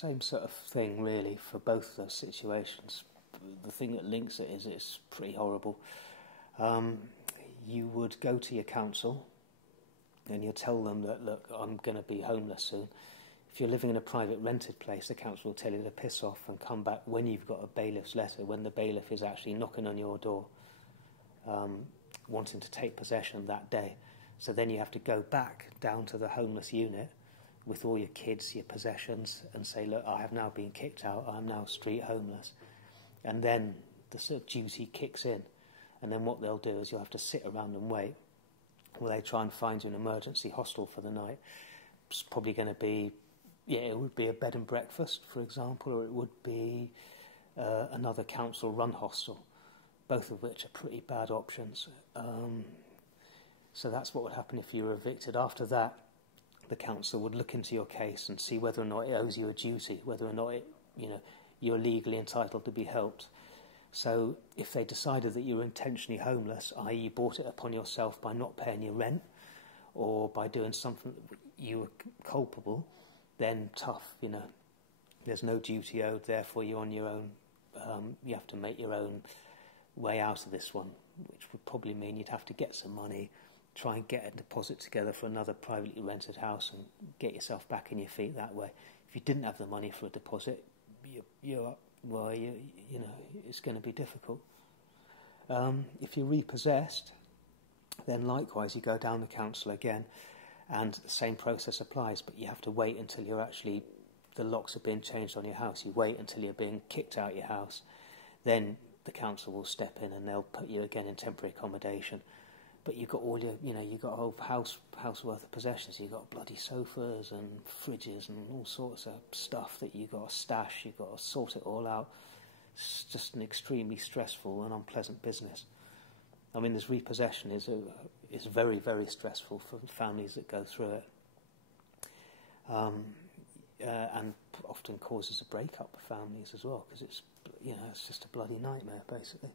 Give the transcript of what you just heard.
same sort of thing, really, for both those situations. The thing that links it is it's pretty horrible. You would go to your council and you tell them that, look, I'm going to be homeless soon. If you're living in a private rented place, the council will tell you to piss off and come back when you've got a bailiff's letter, when the bailiff is actually knocking on your door, wanting to take possession that day. So then you have to go back down to the homeless unit with all your kids, your possessions, and say, look, I have now been kicked out, I'm now street homeless. And then the sort of duty kicks in. And then what they'll do is you'll have to sit around and wait. Well, they try and find you an emergency hostel for the night. It's probably going to be, it would be a bed and breakfast, for example, or it would be another council-run hostel, both of which are pretty bad options. So that's what would happen if you were evicted. After that, the council would look into your case and see whether or not it owes you a duty, whether or not you're legally entitled to be helped. So if they decided that you were intentionally homeless, i.e. you brought it upon yourself by not paying your rent or by doing something that you were culpable, then tough, There's no duty owed, therefore you're on your own. You have to make your own way out of this one, which would probably mean you'd have to get some money, try and get a deposit together for another privately rented house and get yourself back on your feet that way. If you didn't have the money for a deposit, it's going to be difficult. If you're repossessed, then likewise you go down the council again, and the same process applies, but you have to wait until the locks are being changed on your house. You wait until you're being kicked out of your house. Then the council will step in and they'll put you again in temporary accommodation. But you've got all you've got a whole house worth of possessions. You've got bloody sofas and fridges and all sorts of stuff that you've got to stash. You've got to sort it all out. It's just an extremely stressful and unpleasant business. I mean, this repossession is very, very stressful for families that go through it, and often causes a break-up of families as well, because it's just a bloody nightmare, basically.